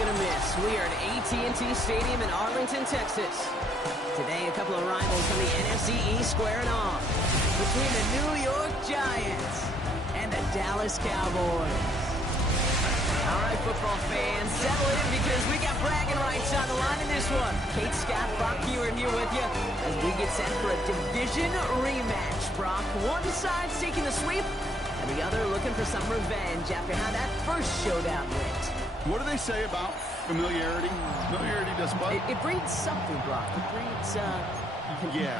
gonna miss. We are at AT&T Stadium in Arlington, Texas. Today, a couple of rivals from the NFC East squaring off between the New York Giants and the Dallas Cowboys. All right, football fans, settle in because we got bragging rights on the line in this one. Kate, Scott, Brock Hewitt here with you as we get set for a division rematch. Brock, one side's taking the sweep, and the other looking for some revenge after how that first showdown went. What do they say about familiarity? Familiarity does what? It breeds something, Brock. It breeds,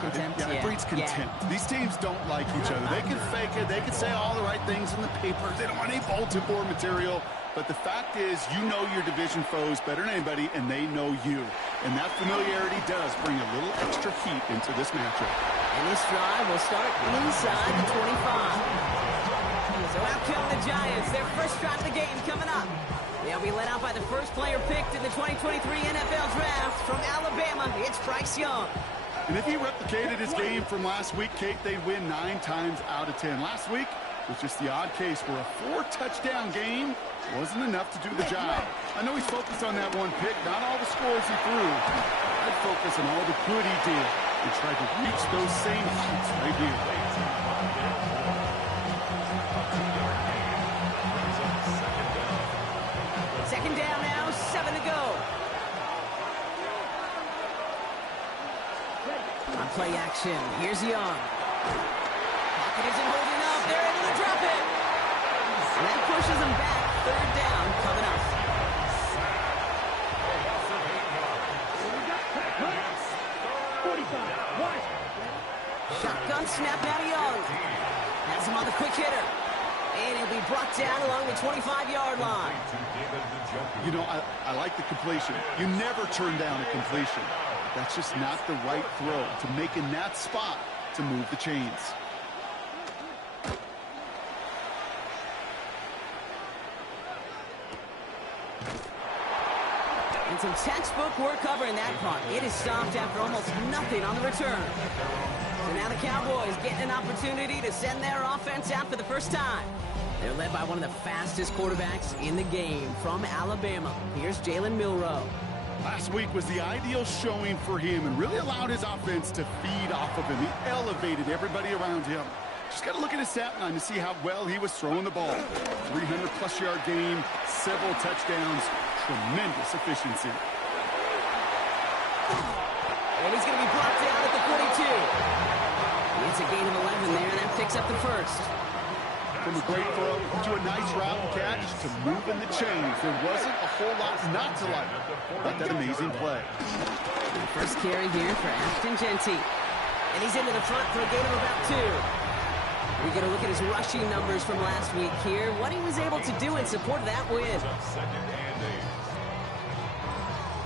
contempt. It breeds contempt. Yeah. These teams don't like each other. They can fake it. They can say all the right things in the papers. They don't want any bulletin board material. But the fact is, you know your division foes better than anybody, and they know you. And that familiarity does bring a little extra heat into this matchup. And this drive will start inside the 25. So out come the Giants. Their first drive of the game coming up. They'll be led out by the first player picked in the 2023 NFL Draft from Alabama. It's Bryce Young. And if he replicated his game from last week, Kate, they'd win 9 times out of 10. Last week was just the odd case where a 4-touchdown game wasn't enough to do the job. I know he's focused on that one pick, not all the scores he threw. I'd focus on all the good he did and try to reach those same heights right here. Second down now, 7 to go. On play action, here's Young. Pocket isn't holding up, they're able to drop it. And that pushes them back, third down coming up. Shotgun snap now to Young. Has him on the quick hitter. And he'll be brought down along the 25-yard line. You know, I like the completion. You never turn down a completion. That's just not the right throw to make in that spot to move the chains. And some textbook work covering that punt. It is stopped after almost nothing on the return. So now the Cowboys getting an opportunity to send their offense out for the first time. They're led by one of the fastest quarterbacks in the game from Alabama. Here's Jalen Milroe. Last week was the ideal showing for him and really allowed his offense to feed off of him. He elevated everybody around him. Just got to look at his stat line to see how well he was throwing the ball. 300-plus yard game, several touchdowns, tremendous efficiency. And he's going to be brought down at the 42. It's a gain of 11 there, and that picks up the first. From a great throw to a nice route and catch to moving the chains. There wasn't a whole lot not to like about that amazing play. The first carry here for Ashton Genty. And he's into the front for a gain of about 2. We're going to look at his rushing numbers from last week here. What he was able to do in support of that win.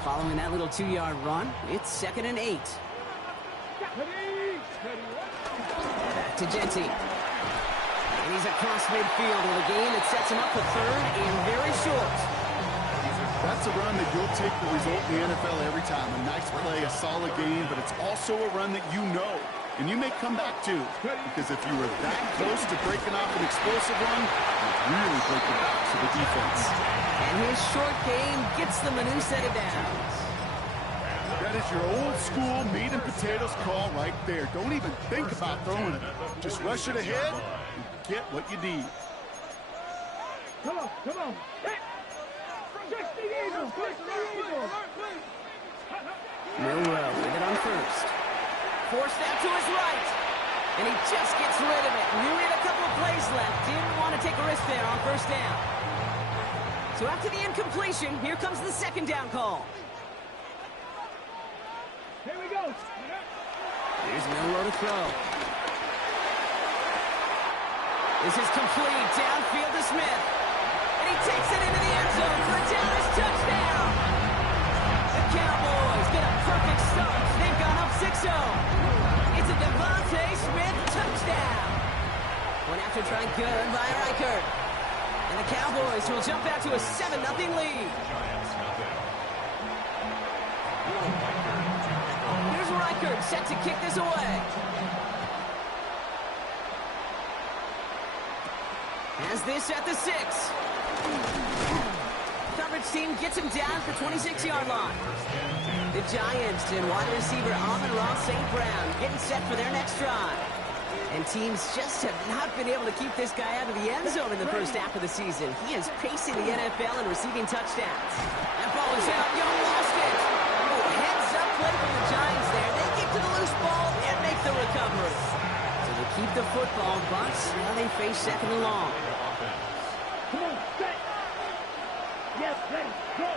Following that little 2-yard run, it's 2nd and 8. Back to Genty. And he's across midfield with a gain that sets him up for 3rd and very short. That's a run that you'll take the result in the NFL every time. A nice play, a solid game, but it's also a run that you know. And you may come back to, because if you were that close to breaking off an explosive run, you'd really break the backs of the defense. And his short game gets them a new set of downs. That is your old school meat and potatoes call right there. Don't even think about throwing it. Just rush it ahead and get what you need. Come on. Hey. Just the Eagles. Milroe with it on first. Forced out to his right. And he just gets rid of it. Really had a couple of plays left. Didn't want to take a risk there on first down. So after the incompletion, here comes the 2nd down call. Here we go. Here's Milroe to throw. This is complete. Downfield to Smith. And he takes it into the end zone for a Dallas touchdown. The Cowboys get a perfect start. They've gone up 6-0. It's a Devontae Smith touchdown. Went after trying good by Reichert. And the Cowboys will jump out to a 7-0 lead. Here's Reichert set to kick this away. Has this at the 6. Coverage Which team gets him down for 26-yard line? The Giants and wide receiver Amon-Ra St. Brown getting set for their next drive. And teams just have not been able to keep this guy out of the end zone in the first half of the season. He is pacing the NFL and receiving touchdowns. That ball is out. Young lost it. Oh, heads-up play from the Giants there. They get to the loose ball and make the recovery. So they keep the football, but now they face second and long. Come on, set. Yes, ready, go.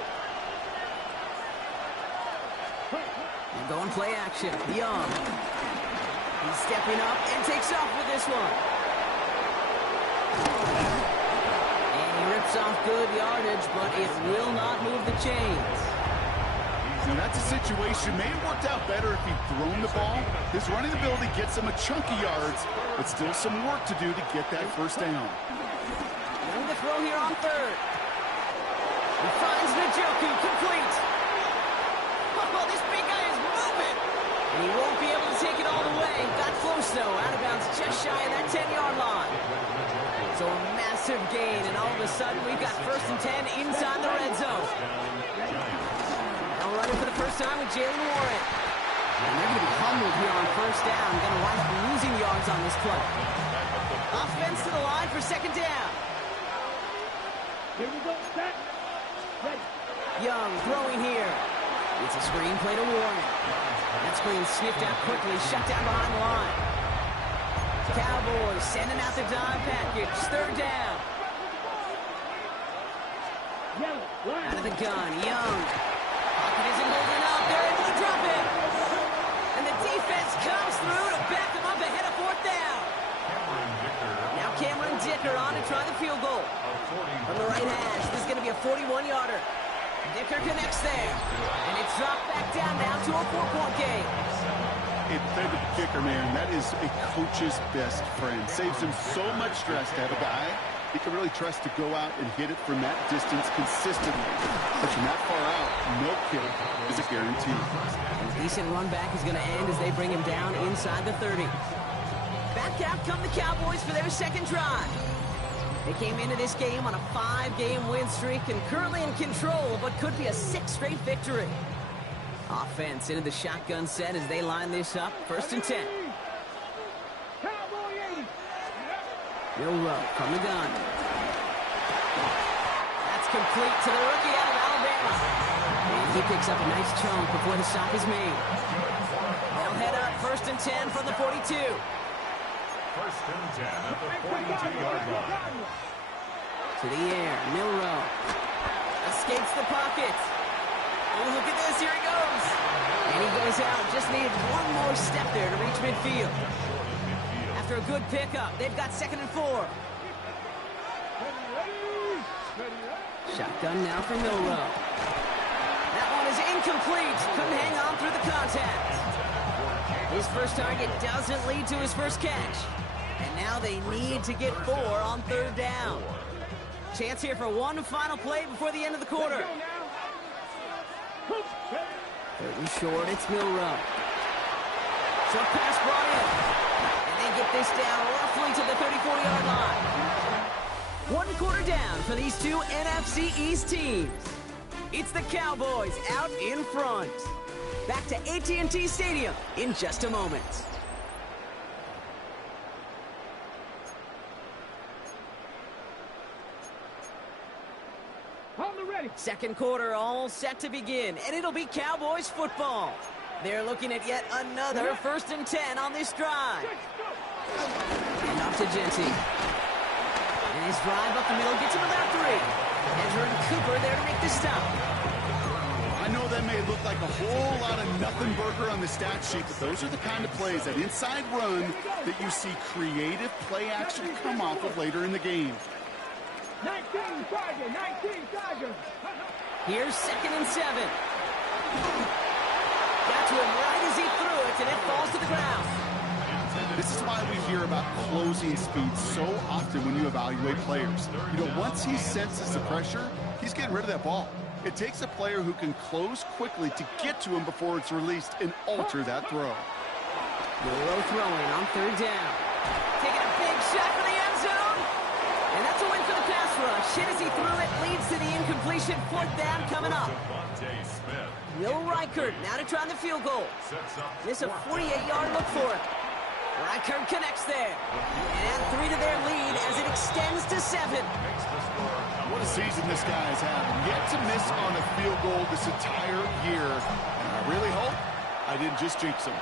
And going play action. Young. He's stepping up and takes off with this one. And he rips off good yardage, but it will not move the chains. Now that's a situation. May have worked out better if he'd thrown the ball. His running ability gets him a chunk of yards, but still some work to do to get that first down. And the throw here on third. He finds Njoku complete. Oh, this big guy is moving. And he won't be able to take it all the way. Got close, though. Out of bounds just shy of that 10-yard line. So a massive gain, and all of a sudden we've got 1st and 10 inside the red zone. Now running for the first time with Jalen Warren. And they're going to be humbled here on 1st down. Going to wind up losing yards on this play. Offense to the line for 2nd down. Here we go, set. Ready. Young throwing here. It's a screen play to Warren. That screen sniffed out quickly, shut down behind the line. Cowboys sending out the dime package. 3rd down. Out of the gun, Young. Pocket isn't holding up. They're able to drop it. And the defense comes through to back them up ahead of 4th down. Now Cameron Dicker on to try the field goal. From the right hash, this is going to be a 41-yarder. Dicker connects there. And it's dropped back down now to a 4-point game. Hey, play with the kicker, man. That is a coach's best friend. Saves him so much stress to have a guy he can really trust to go out and hit it from that distance consistently. But from that far out, no kick is a guarantee. And a decent run back is going to end as they bring him down inside the 30. Back out come the Cowboys for their 2nd drive. They came into this game on a 5-game win streak and currently in control of what could be a 6th straight victory. Offense into the shotgun set as they line this up. 1st and 10. Cowboy 80. Milrow from the gun. That's complete to the rookie out of Alabama. And he picks up a nice chunk before the stop is made. They'll head up 1st and 10 from the 42. 1st and 10 at the 42-yard line. To the air, Milrow escapes the pocket. Oh, look at this, here he goes. And he goes out, just needed one more step there to reach midfield. After a good pickup, they've got 2nd and 4. Shotgun now for Milrow. That one is incomplete. Couldn't hang on through the contact. His first target doesn't lead to his first catch. And now they need to get 4 on 3rd down. Chance here for one final play before the end of the quarter. 3rd and short, it's Milrow. Short pass brought in. And they get this down roughly to the 34-yard line. 1 quarter down for these two NFC East teams. It's the Cowboys out in front. Back to AT&T Stadium in just a moment. On the ready. 2nd quarter all set to begin, and it'll be Cowboys football. They're looking at yet another 1st and 10 on this drive. And off to Genty. And his drive up the middle gets him about 3. Ezra and Cooper there to make the stop. I know that may look like a whole lot of nothing burger on the stat sheet, but those are the kind of plays, that inside run, that you see creative play action come off of later in the game. 19 Tiger, 19 Tiger. Here's 2nd and 7. Got to him right as he threw it, and it falls to the ground. This is why we hear about closing speed so often when you evaluate players. You know, once he senses the pressure, he's getting rid of that ball. It takes a player who can close quickly to get to him before it's released and alter that throw. Milrow throwing on 3rd down. Taking a big shot for the end zone. And that's a win for the pass rush. Hit as he threw it, leads to the incomplete completion, 4th down coming up. Will Reichert now to try the field goal. This a 48-yard look for him. Reichert connects there. And 3 to their lead as it extends to 7. What a season this guy has had. Yet to miss on a field goal this entire year. And I really hope I didn't just jinx him.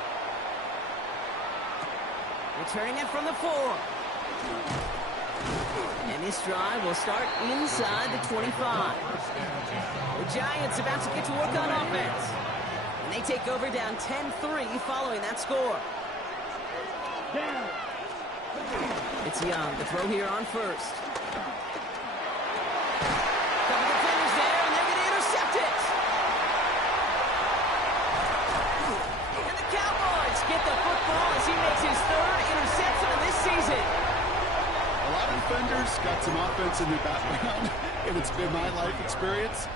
Returning it from the 4. And this drive will start inside the 25. The Giants about to get to work on offense. And they take over down 10-3 following that score. It's Young, the throw here on first. Couple defenders there, and they're going to intercept it. And the Cowboys get the football as he makes his 3rd interception of this season. A lot of defenders got some offense in their background, and it's been my life experience.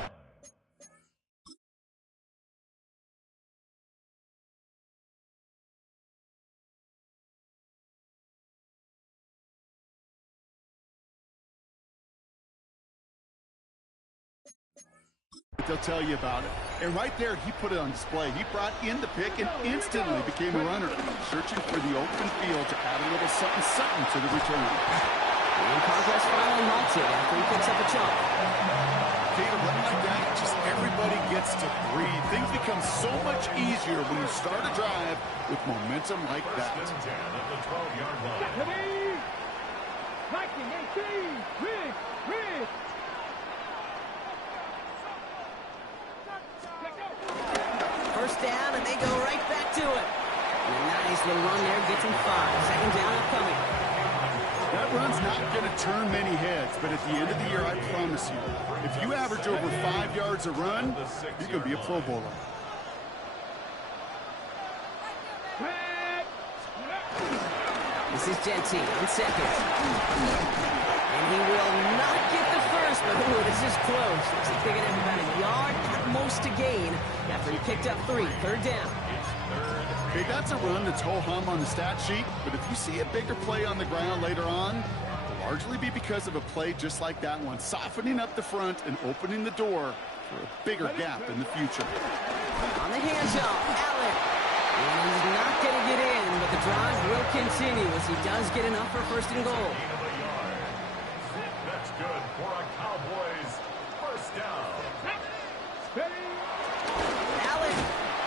They'll tell you about it. And right there, he put it on display. He brought in the pick and instantly became a runner, searching for the open field to add a little something to the return. And progress finally halted after he picks up a chunk. Caleb, like that, just everybody gets to breathe. Things become so much easier when you start a drive with momentum like that. First down, and they go right back to it. And a nice little run there, gets him 5. 2nd down upcoming. That run's not going to turn many heads, but at the end of the year, I promise you, if you average over 5 yards a run, you're going to be a Pro Bowler. This is Genty on 2nd. And he will not get the first, but ooh, this is close. Looks like they're going to have about a yard at most to gain after he picked up 3. 3rd down. Hey, that's a run that's ho-hum on the stat sheet, but if you see a bigger play on the ground later on, it'll largely be because of a play just like that one, softening up the front and opening the door for a bigger gap in the future. On the hands-off, Allen. And he's not going to get in, but the drive will continue as he does get enough for 1st and goal. That's good for a Cowboys 1st down. Allen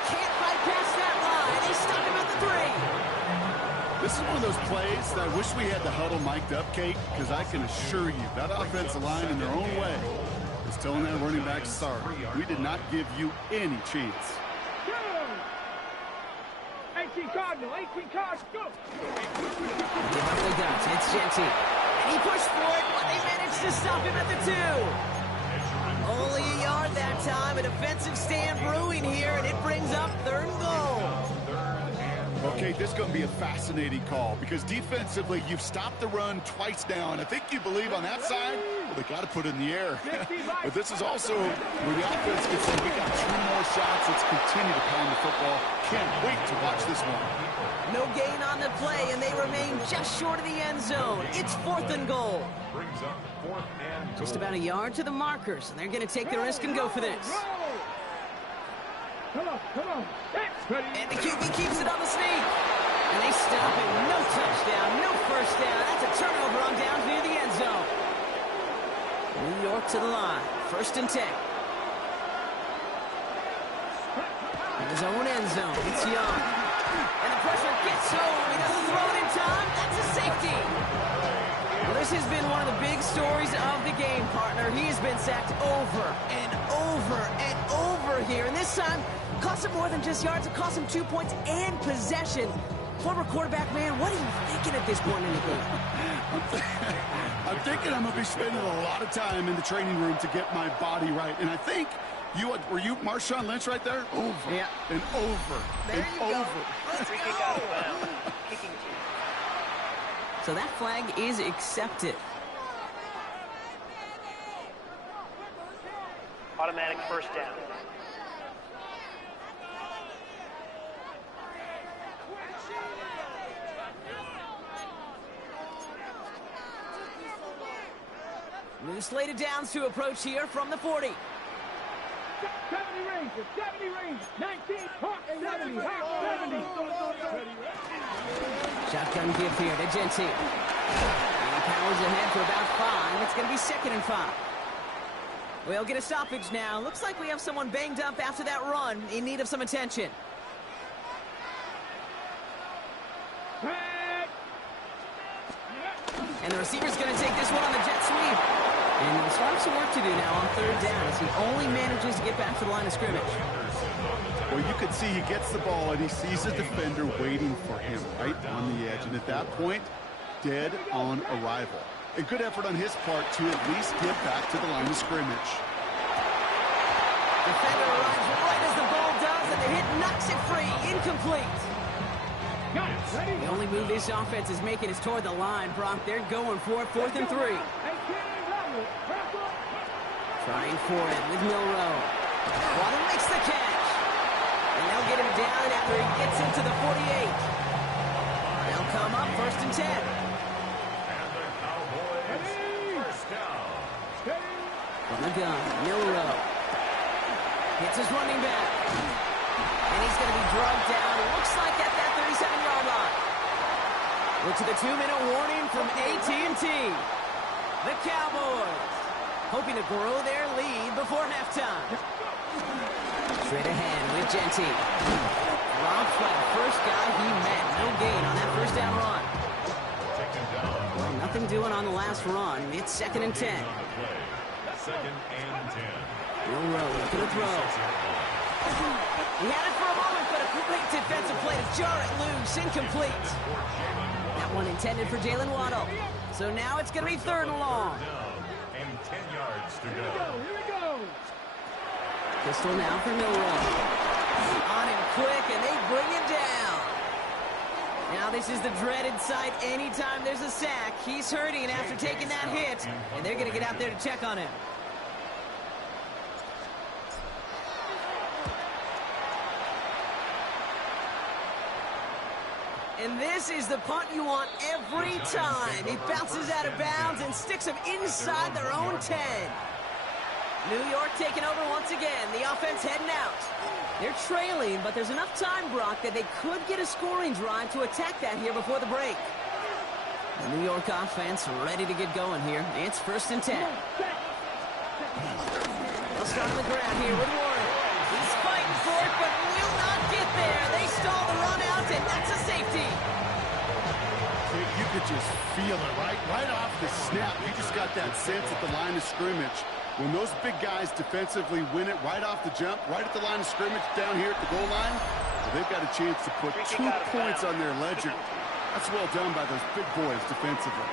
can't bypass that line. They stuck him at the 3. This is one of those plays that I wish we had the huddle mic'd up, Kate, because I can assure you that offensive line in their own way is telling that running back, sorry, we did not give you any chance. 18 Cardinal, 18 Cardinal, go! He does. It's Genty. And he pushed for it, but they managed to stop him at the 2. Only a yard that time. A defensive stand brewing here, and it brings up 3rd and goal. Okay, this is going to be a fascinating call because defensively, you've stopped the run twice now, and I think you believe on that side, well, they got to put it in the air. But this is also where the offense gets in. We got 2 more shots. Let's continue to pound the football. Can't wait to watch this one. No gain on the play, and they remain just short of the end zone. It's 4th and goal. Just about a yard to the markers, and they're going to take the risk and go for this. Come on. And the QB keeps it on the sneak. And they stop it. No touchdown, no 1st down. That's a turnover on down near the end zone. New York to the line. 1st and 10. In his own end zone, it's Young. And the pressure gets home. He doesn't throw it in time. That's a safety. Well, this has been one of the big stories of the game, partner. He has been sacked over and over and over here. And this time, cost him more than just yards. It cost him 2 points and possession. Former quarterback, man, what are you thinking at this point in the game? I'm thinking I'm going to be spending a lot of time in the training room to get my body right. And I think, were you Marshawn Lynch right there? Over yeah. and over there and you over. Go. Let's go. So that flag is accepted. Automatic 1st down. New slated downs to approach here from the 40. 70 Rangers, 70 Rangers, 19, Hawk 70, Hawk 70. Shotgun give here to Genty. And Powers ahead for about 5. It's going to be 2nd and 5. We'll get a stoppage now. Looks like we have someone banged up after that run in need of some attention. And the receiver's going to take this one on the jet sweep. And he'll still have some work to do now on 3rd down as he only manages to get back to the line of scrimmage. Well, you can see he gets the ball and he sees a defender waiting for him right on the edge. And at that point, dead on arrival. A good effort on his part to at least get back to the line of scrimmage. Defender arrives right as the ball does, and the hit knocks it free. Incomplete. The only move this offense is making is toward the line, Brock. They're going for it, 4th and 3. Trying for it with Milrow. Waddle makes the catch. And they'll get him down after he gets into the 48. They'll come up 1st and 10. And the Cowboys, first down. From the gun, Milrow. Hits his running back. And he's going to be drugged down. It looks like at that 37-yard line. We're to the 2-minute warning from AT&T. The Cowboys hoping to grow their lead before halftime. Straight ahead with Genty. Dropped by the first guy he met. No gain on that 1st down run. Well, nothing doing on the last run. It's 2nd and 10. 2nd and 10. Milrow to the throw. He had it for a moment, but a great defensive play to jar it loose. Incomplete. That one intended for Jalen Waddle. So now it's going to be 3rd and long. And 10 yards to go. Here we go. Pistol now for Milrow. On him quick, and they bring him down. Now this is the dreaded sight anytime there's a sack. He's hurting after taking that hit, and they're going to get out there to check on him. And this is the punt you want every time. It bounces out of bounds and sticks them inside their own 10. New York taking over once again. The offense heading out. They're trailing, but there's enough time, Brock, that they could get a scoring drive to attack that here before the break. The New York offense ready to get going here. It's 1st and 10. They'll start on the ground here with Warren. He's fighting for it, but will not get there. They stall the run out, and that's a safety. You could just feel it, right off the snap. You just got that sense at the line of scrimmage. When those big guys defensively win it right off the jump, right at the line of scrimmage down here at the goal line, well, they've got a chance to put 2 points on their ledger. That's well done by those big boys defensively.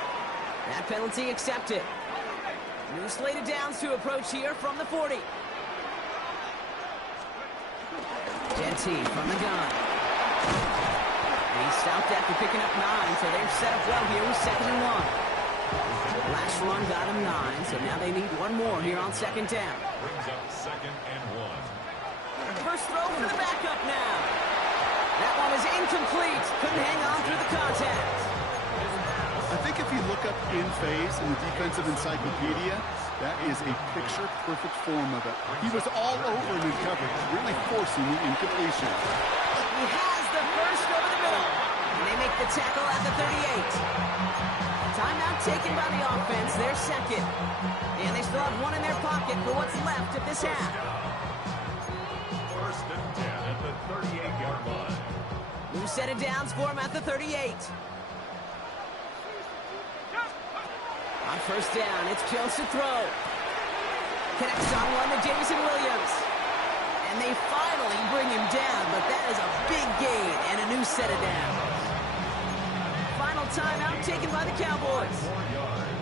That penalty accepted. New slated downs to approach here from the 40. Genty from the gun. He's stopped after picking up 9, so they're set up well here with 2nd and 1. Last run got him 9, so now they need one more here on 2nd down. Brings up 2nd and 1. First throw for the backup now. That one is incomplete. Couldn't hang on through the contact. I think if you look up in phase in the defensive encyclopedia, that is a picture-perfect form of it. He was all over him in coverage, really forcing the incompletion. He has the first over the middle. And they make the tackle at the 38. Timeout taken by the offense. They're 2nd. And they still have 1 in their pocket for what's left of this half. 1st and 10 at the 38-yard line. New set of downs for him at the 38. On 1st down, it's Kills to throw. Connects on one to Jameson Williams. And they finally bring him down, but that is a big gain and a new set of downs. Final timeout taken by the Cowboys.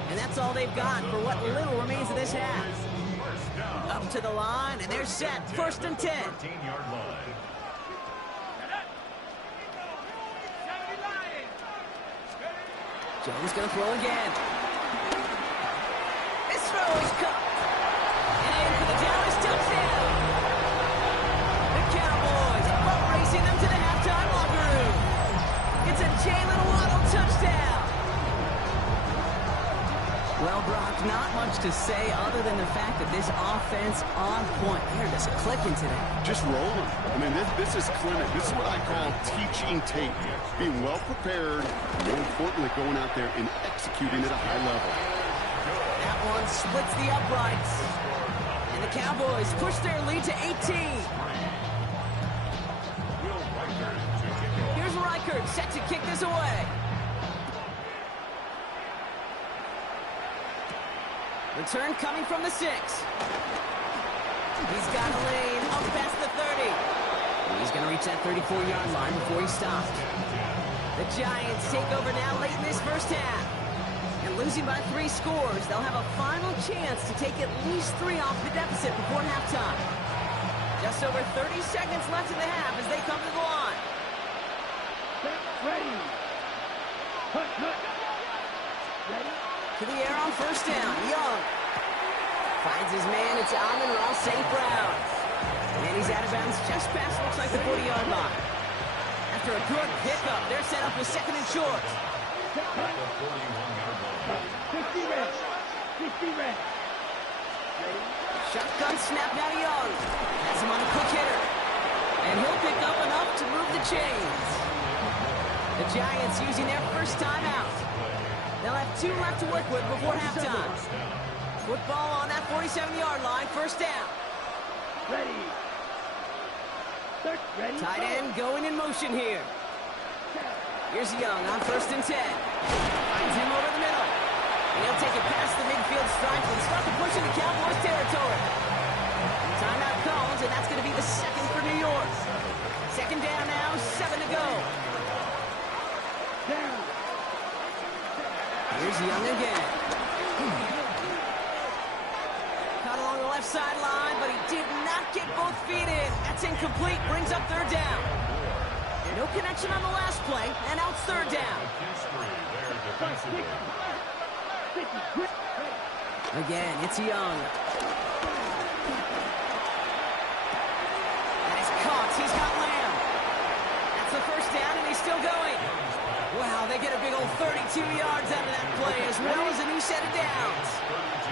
And that's all they've got for what little remains of this half. Up to the line, and they're set. 1st and 10. 13-yard line. Jones going to throw again. This throw is caught. And in for the Dallas touchdown. The Cowboys boat racing them to the halftime locker room. It's a Jalen Waddle touchdown. Well, Brock, not much to say other than the fact that this offense on point. They're just clicking today. Just rolling. I mean, this is clinic. This is what I call teaching tape. Being well prepared, more importantly, going out there and executing at a high level. That one splits the uprights. And the Cowboys push their lead to 18. Here's Reichert set to kick this away. Return coming from the 6. He's got a lane up past the 30. He's going to reach that 34-yard line before he stops. The Giants take over now late in this first half. And losing by 3 scores, they'll have a final chance to take at least 3 off the deficit before halftime. Just over 30 seconds left in the half as they come to the line. Ready. Hut. Ready. To the air on first down. Young finds his man. It's Amon-Ra St. Brown. And he's out of bounds just past, looks like the 40-yard line. After a good pickup, they're set up with second and short. 50 red. 50 red. Shotgun snap now to Young. Has him on a quick hitter. And he'll pick up enough to move the chains. The Giants using their first timeout. They'll have 2 left to work with before halftime. Football on that 47-yard line, first down. Ready. Ready. Tight end going in motion here. Here's Young on first and 10. Finds him over the middle. And he'll take it past the midfield stripe and start to push into Cowboys territory. Timeout calls, and that's going to be the second for New York. Second down now, 7 to go. Down. Here's Young again. Caught along the left sideline, but he did not get both feet in. That's incomplete, brings up third down. No connection on the last play, and out third down. Again, it's Young. That is caught. He's got Lamb. That's the first down, and he's still going. Wow, they get a big old 32 yards out of that play, as well as a new set of downs.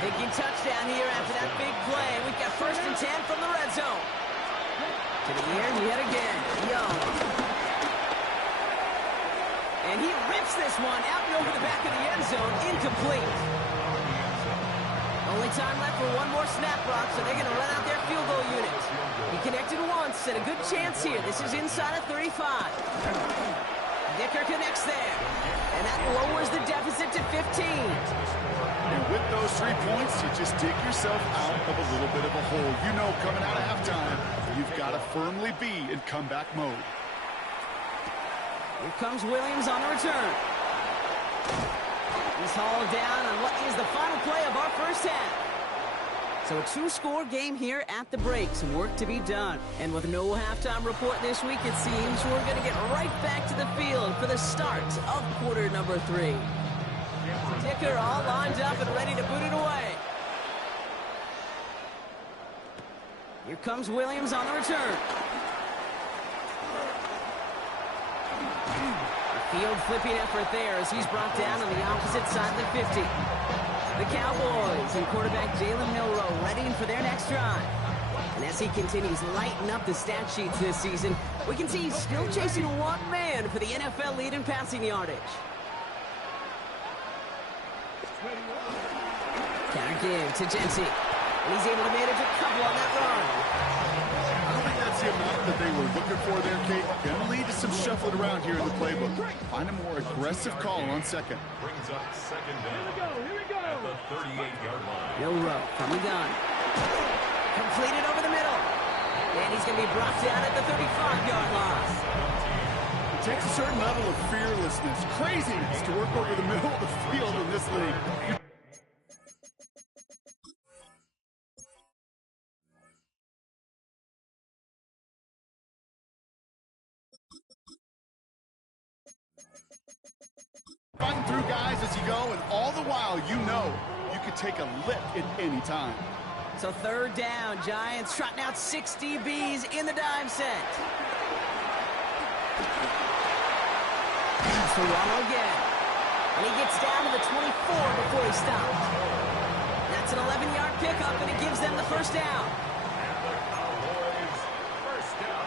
Thinking touchdown here after that big play. We've got first and 10 from the red zone. To the air yet again. Young. And he rips this one out and over the back of the end zone. Incomplete. Only time left for one more snap, Brock, so they're going to run out their field goal unit. He connected once, and a good chance here. This is inside of 35. Dicker connects there. And that lowers the deficit to 15. And with those 3 points, you just dig yourself out of a little bit of a hole. You know, coming out of halftime, you've got to firmly be in comeback mode. Here comes Williams on the return. He's hauled down on what is the final play of our first half. So a 2-score game here at the break. Some work to be done. And with no halftime report this week, it seems we're going to get right back to the field for the start of quarter number 3. Dicker all lined up and ready to boot it away. Here comes Williams on the return. Field flipping effort there as he's brought down on the opposite side of the 50. The Cowboys and quarterback Jalen Milroe ready for their next drive. And as he continues lighting up the stat sheets this season, we can see he's still chasing one man for the NFL lead in passing yardage. Counter give to Jency. And he's able to manage a couple on that run. I don't think that's the amount that they were looking for there, Kate. Gonna lead to some shuffling around here in the playbook. Find a more aggressive call on second. Brings up second down. Here we go. At the 38-yard line. Milroe from the gun. Completed over the middle. And he's going to be brought down at the 35-yard line. It takes a certain level of fearlessness, craziness to work over the middle of the field in this league. Fighting through guys as you go, and all the while you know you could take a lick at any time. So third down, Giants trotting out 6 DBs in the dive set. Pass for Waddle again. And he gets down to the 24 before before he stopped. That's an 11-yard pickup, and it gives them the first down. And the Cowboys, first down.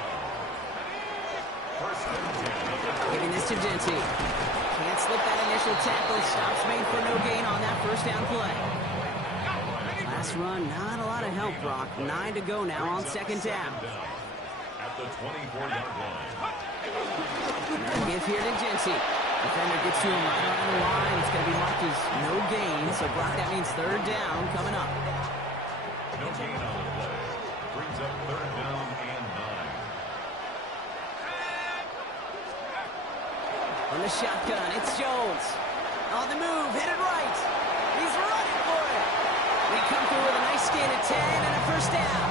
First and 10. Giving this to Denty. Can't slip that initial tackle. Stops made for no gain on that first down play. Last run, not a lot of help, Brock. 9 to go now on second down. At the 24-yard line. Give here to Denty. Defender gets to him right around the line. It's going to be marked as no gain. So, Brock, that means third down coming up. No gain on the play. Brings up third down and 9. On the shotgun, it's Jones. On the move, headed right. He's running for it. They come through with a nice gain of 10 and a first down.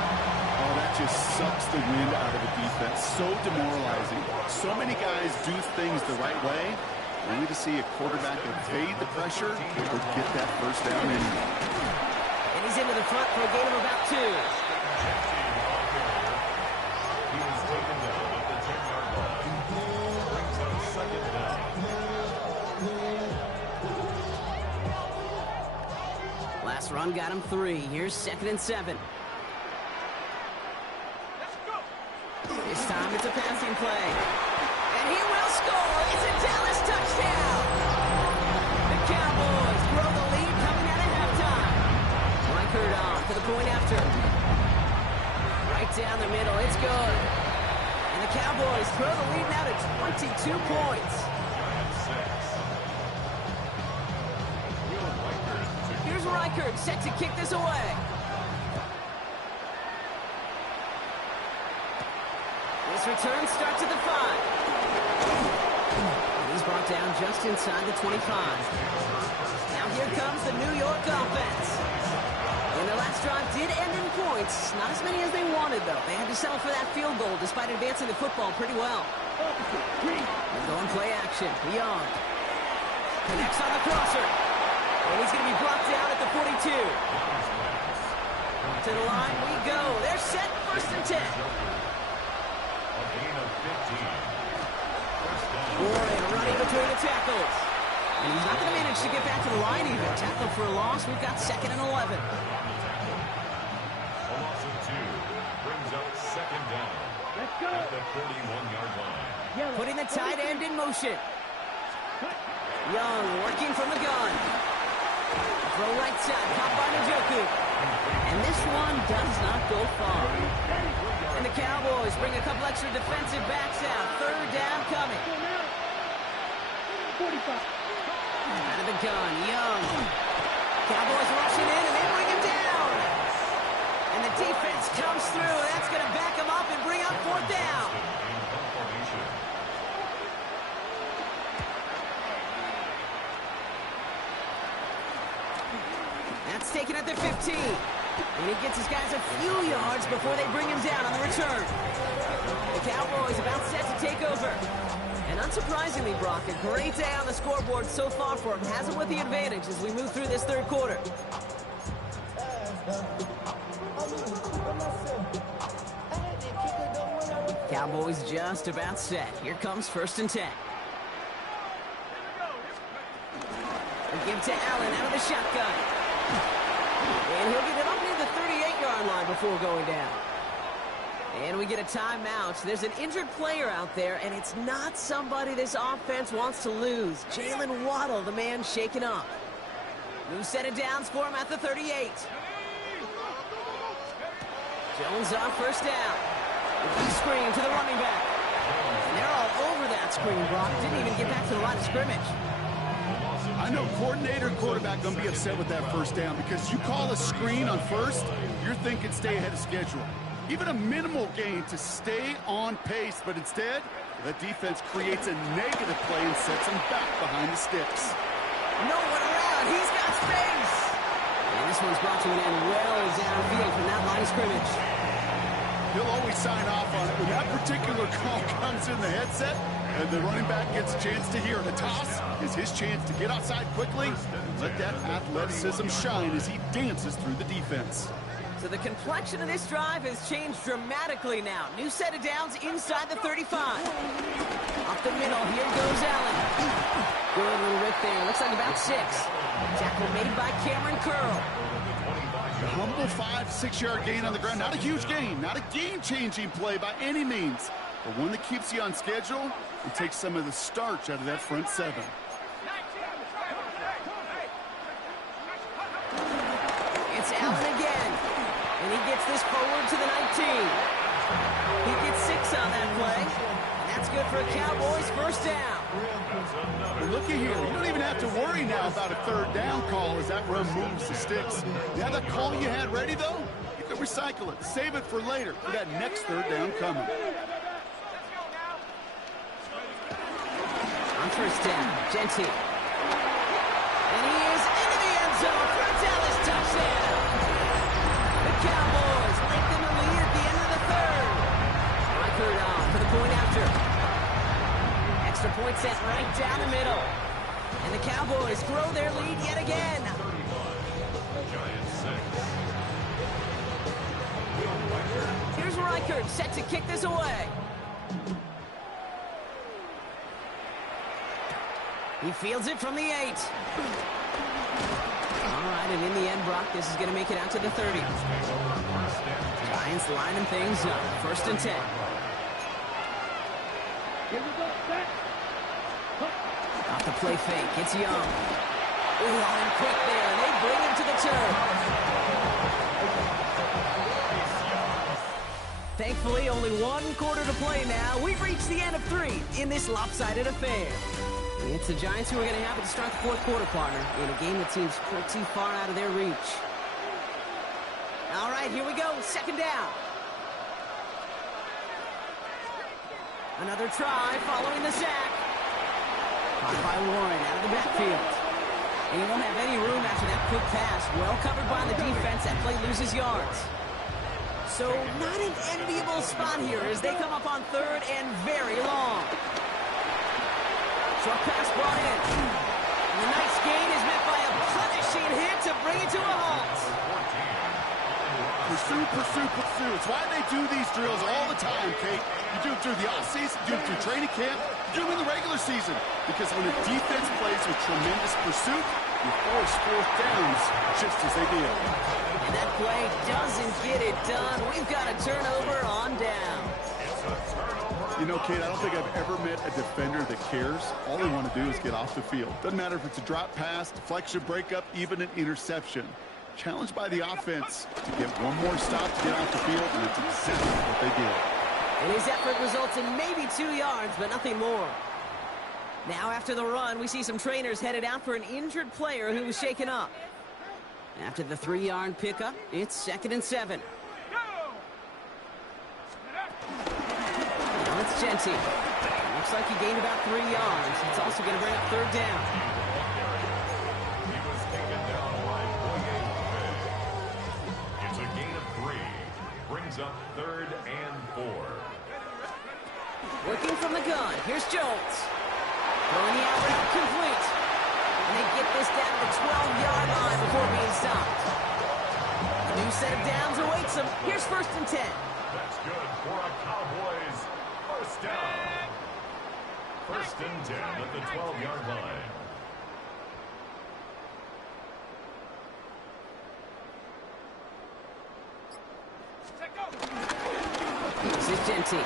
Oh, that just sucks the wind out of the defense. So demoralizing. So many guys do things the right way. Only to see a quarterback evade the pressure or get that first down in. And he's into the front for a gain of about 2. He was taken down at the 10-yard line. Brings up second down. Last run got him 3. Here's 2nd and 7. This time it's a passing play. And he will score. It's a Dallas touchdown. The Cowboys grow the lead coming out of halftime. Reichert on for the point after. Right down the middle. It's good. And the Cowboys grow the lead now to 22 points. Here's Reichert set to kick this away. This return starts at the 5. And he's brought down just inside the 25. Now here comes the New York offense. And their last drive did end in points. Not as many as they wanted, though. They had to settle for that field goal despite advancing the football pretty well. And going play action. Young connects on the crosser. And he's going to be brought down at the 42. To the line we go. They're set, first and 10. Warren running between the tackles. And he's not going to manage to get back to the line either. Tackle for a loss. We've got 2nd and 11. A loss of 2 brings up second down. Let's go. At the 31-yard line. Putting the tight end in motion. Young working from the gun. Throw right side, caught by Njoku. And this one does not go far. And the Cowboys bring a couple extra defensive backs out. Third down coming. 45. Out of the gun, Young. Cowboys rushing in, and they bring him down. And the defense comes through. That's going to back him up and bring up fourth down. That's taken at the 15. And he gets his guys a few yards before they bring him down on the return. The Cowboys about set to take over. And unsurprisingly, Brock, a great day on the scoreboard so far for him. Has him with the advantage as we move through this third quarter. Cowboys just about set. Here comes 1st and 10. A give to Allen out of the shotgun. And he'll get it up near the 38-yard line before going down. And we get a timeout. There's an injured player out there, and it's not somebody this offense wants to lose. Jalen Waddle, the man shaken up. New set of downs for him at the 38. Jones on first down. The screen to the running back. And they're all over that screen, Brock. Didn't even get back to the line of scrimmage. I know coordinator and quarterback going to be upset with that first down because you call a screen on first, you're thinking stay ahead of schedule. Even a minimal gain to stay on pace, but instead, the defense creates a negative play and sets him back behind the sticks. No one around. He's got space. And this one's brought to an end well downfield from that line of scrimmage. He'll always sign off on it when that particular call comes in the headset and the running back gets a chance to hear it. A toss is his chance to get outside quickly and let that athleticism shine as he dances through the defense. So the complexion of this drive has changed dramatically now. New set of downs inside the 35. Up the middle, here goes Allen. Good little rip there. Looks like about 6. Tackle made by Cameron Curl. A humble 5-6-yard gain on the ground. Not a huge gain, not a game-changing play by any means, but one that keeps you on schedule and takes some of the starch out of that front seven. It's Allen again, and he gets this forward to the 19. He gets 6 on that play, and that's good for a Cowboys first down. But look at here, you don't even have to worry now about a third down call as that run moves the sticks. You have that call you had ready, though? You can recycle it, save it for later for that next third down coming. On first down, Genty. And he is into the end zone for a Dallas touchdown. The Cowboys lengthen the lead at the end of the third. Reichert on for the point after. Extra point sent right down the middle. And the Cowboys throw their lead yet again. Here's Reichert set to kick this away. He fields it from the 8. All right, and in the end, Brock, this is going to make it out to the 30. Giants lining things up. First and 10. Here we go, set. Off the play fake, it's Young. Ooh, on him quick there, and they bring him to the turf. Thankfully, only 1 quarter to play now. We've reached the end of 3 in this lopsided affair. It's the Giants who are going to have it to start the fourth quarter, partner, in a game that seems pretty far out of their reach. All right, here we go, second down. Another try following the sack. Caught by Warren out of the backfield. And he won't have any room after that quick pass. Well covered by the defense. That play loses yards. So not an enviable spot here as they come up on third and very long. Short pass brought in. And the nice gain is met by a punishing hit to bring it to a halt. Pursue, pursue, pursue. It's why they do these drills all the time, Kate. You do it through the offseason, you do it through training camp, you do it in the regular season. Because when the defense plays with tremendous pursuit, you force fourth downs just as they did. And that play doesn't get it done. We've got a turnover on down. You know, Kate, I don't think I've ever met a defender that cares. All they want to do is get off the field. Doesn't matter if it's a drop pass, deflection, breakup, even an interception. Challenged by the offense to get one more stop to get off the field, and it's exactly what they did. And his effort results in maybe 2 yards, but nothing more. Now after the run, we see some trainers headed out for an injured player who was shaken up. After the 3-yard pickup, it's second and 7. Now it's Genty. Looks like he gained about 3 yards. It's also going to bring up third down. He was taken down by It's a gain of 3. Brings up third and 4. Working from the gun, here's Jones. Throwing the out route complete. And they get this down to the 12-yard line before being stopped. A new set of downs awaits them. Here's first and 10. That's good for a Cowboys first down. First and 10 at the 12-yard line. This is Genty.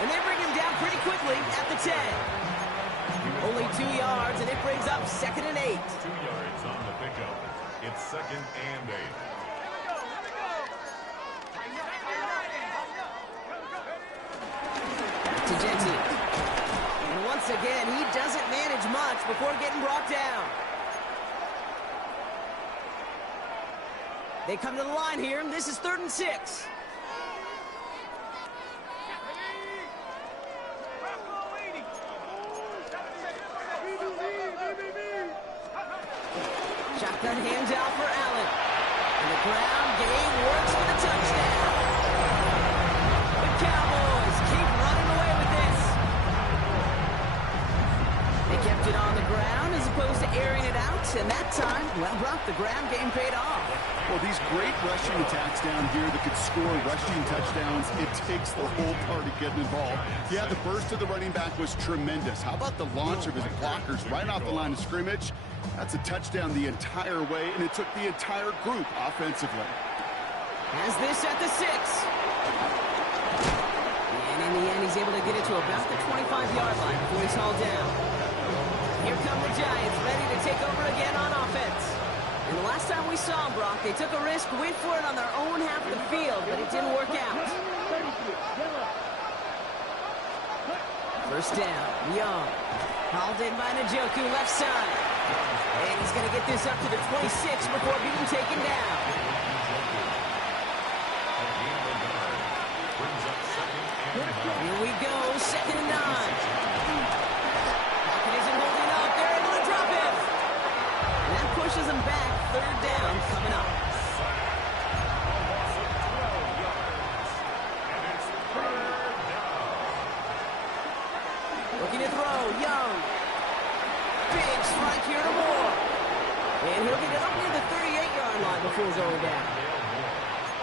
And they bring him down pretty quickly at the 10. Only 2 yards, and it brings up second and 8. 2 yards on the pickup. It's second and 8. Back to Genty. And once again, he doesn't manage much before getting brought down. They come to the line here, and this is third and 6. Shotgun handout for Allen. And the ground game works for the touchdown. The Cowboys keep running away with this. They kept it on the ground as opposed to airing it out. And that time, well, Brock, the ground game paid off. Well, these great rushing attacks down here that could score rushing touchdowns, it takes the whole party getting involved. Yeah, the burst of the running back was tremendous. How about the launch of his blockers right off the line of scrimmage? That's a touchdown the entire way, and it took the entire group offensively. Has this at the 6. And in the end, he's able to get it to about the 25-yard line before he's hauled down. Here come the Giants, ready to take over again on offense. And the last time we saw them, Brock, they took a risk, went for it on their own half of the field, but it didn't work out. First down, Young. Hauled in by Njoku, left side. And he's going to get this up to the 26 before being taken down. Here we go, 2nd and 9. Pocket isn't holding up. They're able to drop it. And that pushes them back. 3rd down coming up. Looking to throw, Young. Big strike here to Moore. And he'll get it up near the 38-yard line before going down.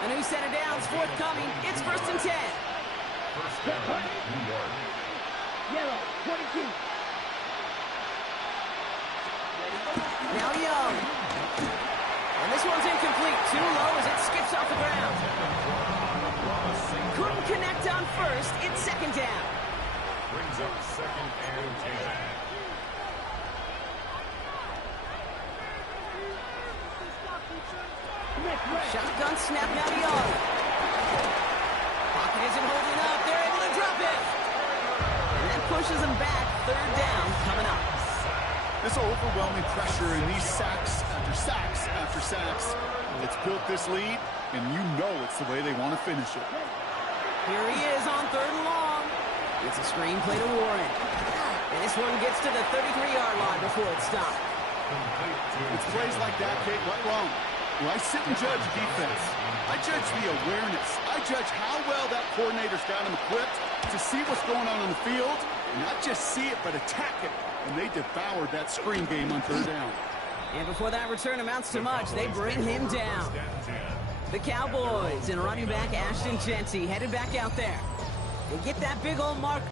A new set of downs forthcoming. It's 1st and 10. First down, New York. Yellow, 22. Now Young. And this one's incomplete. Too low as it skips off the ground. Couldn't connect on 1st. It's 2nd down. Brings up 2nd and 10. Shotgun snap now to Young. Pocket isn't holding up. They're able to drop it. And that pushes them back. 3rd down coming up. This overwhelming pressure and these sacks after sacks after sacks, it's built this lead, and you know it's the way they want to finish it. Here he is on 3rd and long. It's a screen play to Warren. And this one gets to the 33-yard line before it stopped. It's plays like that, Kate, right wrong. When I sit and judge defense, I judge the awareness. I judge how well that coordinator's got him equipped to see what's going on the field, and not just see it, but attack it. And they devoured that screen game on 3rd down. And before that return amounts to much, they bring him down. The Cowboys and running back Ashton Jeanty headed back out there. They get that big old mark.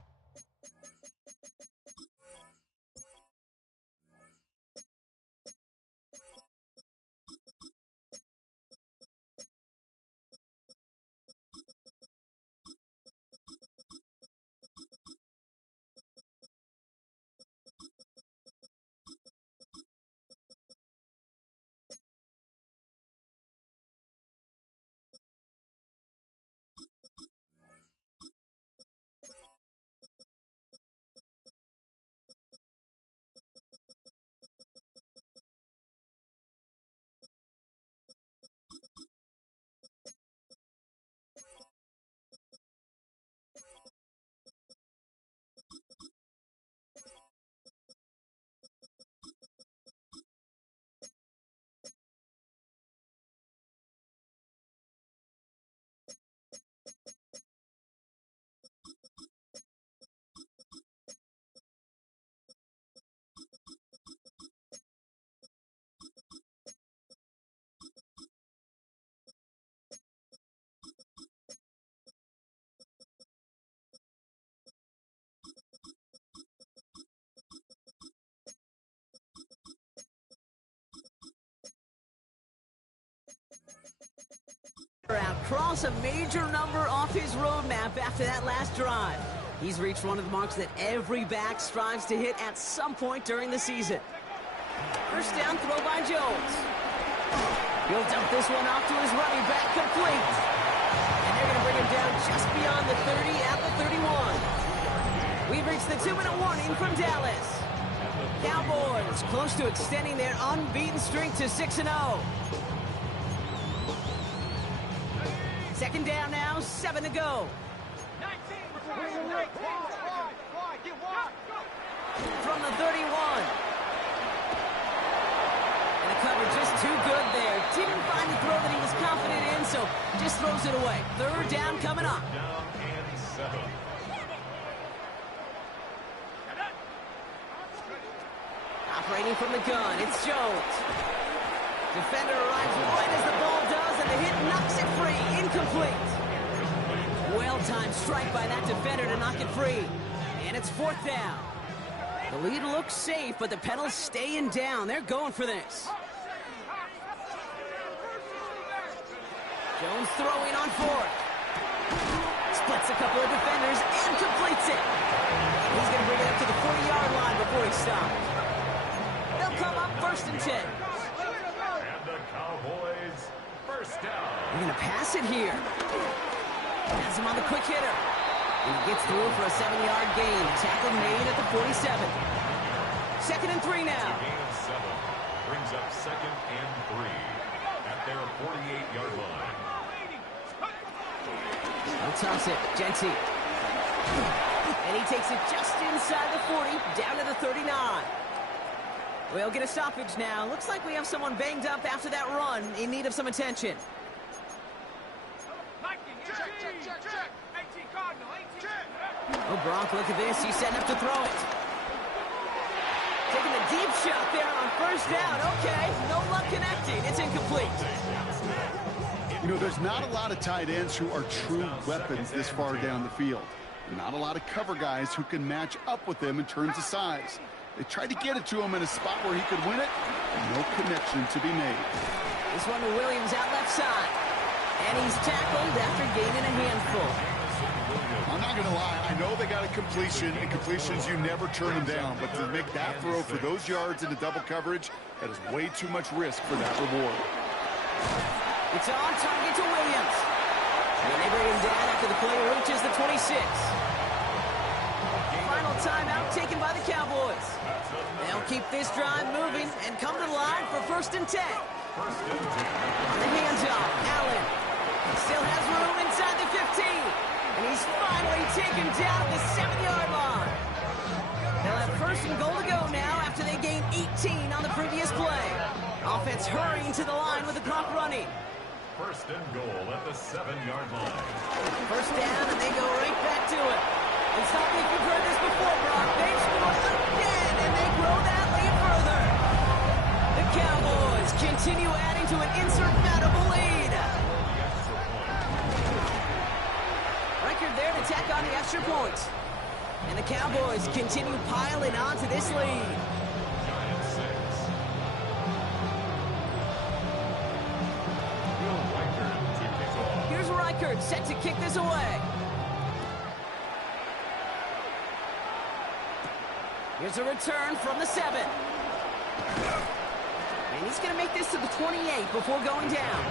Cross a major number off his roadmap after that last drive. He's reached one of the marks that every back strives to hit at some point during the season. First down throw by Jones. He'll dump this one off to his running back, complete. And they're going to bring him down just beyond the 30 at the 31. We've reached the 2-minute warning from Dallas. Cowboys close to extending their unbeaten streak to 6-0. 2nd down now, 7 to go. From the 31. And the cover just too good there. Didn't find the throw that he was confident in, so just throws it away. 3rd down coming up. Down and 7. Operating from the gun, it's Jones. Defender arrives right as the ball does, and the hit knocks it free. Incomplete. Well-timed strike by that defender to knock it free. And it's 4th down. The lead looks safe, but the pedal's staying down. They're going for this. Jones throwing on fourth. Splits a couple of defenders and completes it. He's going to bring it up to the 40-yard line before he stops. They'll come up 1st and 10. And the Cowboys first down. They're going to pass it here. Has him on the quick hitter. He gets through for a 7-yard gain. Tackle made at the 47. 2nd and 3 now. Gain of 7 brings up 2nd and 3 at their 48-yard line. He'll toss it. Genty. And he takes it just inside the 40, down to the 39. We'll get a stoppage now. Looks like we have someone banged up after that run, in need of some attention. Oh, Bronk, look at this. He's setting up to throw it. Taking a deep shot there on 1st down. Okay, no luck connecting. It's incomplete. You know, there's not a lot of tight ends who are true weapons this far down the field. Not a lot of cover guys who can match up with them in terms of size. They tried to get it to him in a spot where he could win it, and no connection to be made. This one to Williams out left side. And he's tackled after gaining a handful. I'm not going to lie. I know they got a completion, and completions, you never turn them down. But to make that throw for those yards into double coverage, that is way too much risk for that reward. It's on target to Williams. And they bring him down after the play reaches the 26. Final timeout taken by the Cowboys. They'll keep this drive moving and come to the line for 1st and 10. On the hands-off, Allen still has room inside the 15. And he's finally taken down at the 7-yard line. They'll have 1st and goal to go now after they gained 18 on the previous play. Offense hurrying to the line with the clock running. 1st and goal at the 7-yard line. 1st down, and they go right back to it. It's not like you've heard this before, Brock. They've scored again, and they grow that lead further. The Cowboys continue adding to an insurmountable lead. Record there to tack on the extra point. And the Cowboys continue piling on to this lead. Giants 6. Here's Reichert set to kick this away. Here's a return from the 7. And he's going to make this to the 28 before going down.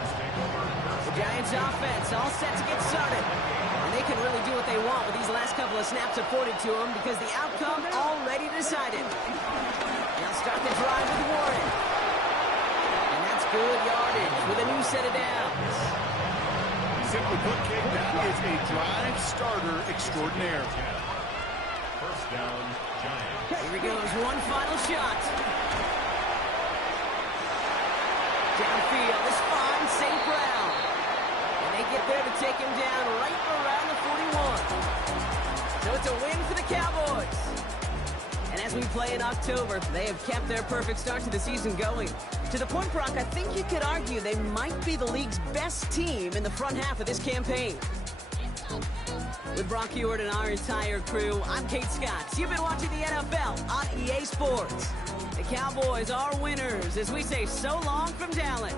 The Giants offense all set to get started. And they can really do what they want with these last couple of snaps afforded to them because the outcome already decided. They'll start the drive with Warren. And that's good yardage with a new set of downs. Simply put, Kate, that is a drive starter extraordinaire. 1st down, Giants. Here he goes, one final shot. Downfield is fine, St. Brown. And they get there to take him down right around the 41. So it's a win for the Cowboys. And as we play in October, they have kept their perfect start to the season going. To the point, Brock, I think you could argue they might be the league's best team in the front half of this campaign. With Brock Ewart and our entire crew, I'm Kate Scott. You've been watching the NFL on EA Sports. The Cowboys are winners as we say so long from Dallas.